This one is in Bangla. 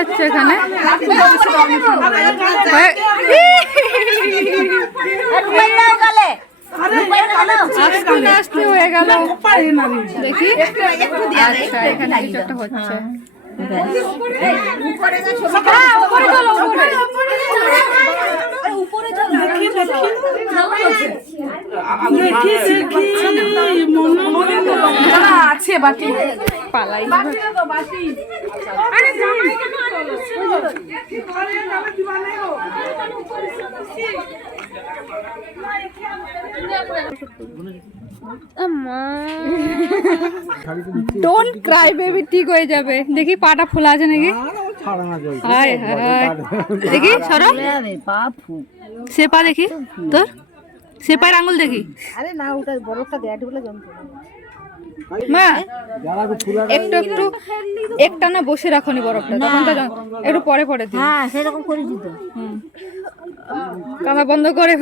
যাচ্ছে এখানে। আস্তে আস্তে হয়ে গেল দেখি। আচ্ছা এখানে কিছু একটা হচ্ছে। আছে বাটি পালাই ডোন্ট ক্রাই বেবি, ঠিক হয়ে যাবে। দেখি পাটা ফোলা আছে নাকি। হায় হায়, দেখি সরো সে পা দেখি, তোর সে পায়ের আঙুল দেখি। আরে না ওটা বরফটা দেয়াটি বলে জমছে মা একটু একটু একটানা বসে রাখনি বরফটা, তখন তো একটু পরে পরে দিই। হ্যাঁ সেরকম করে দিত কামা বন্ধ করে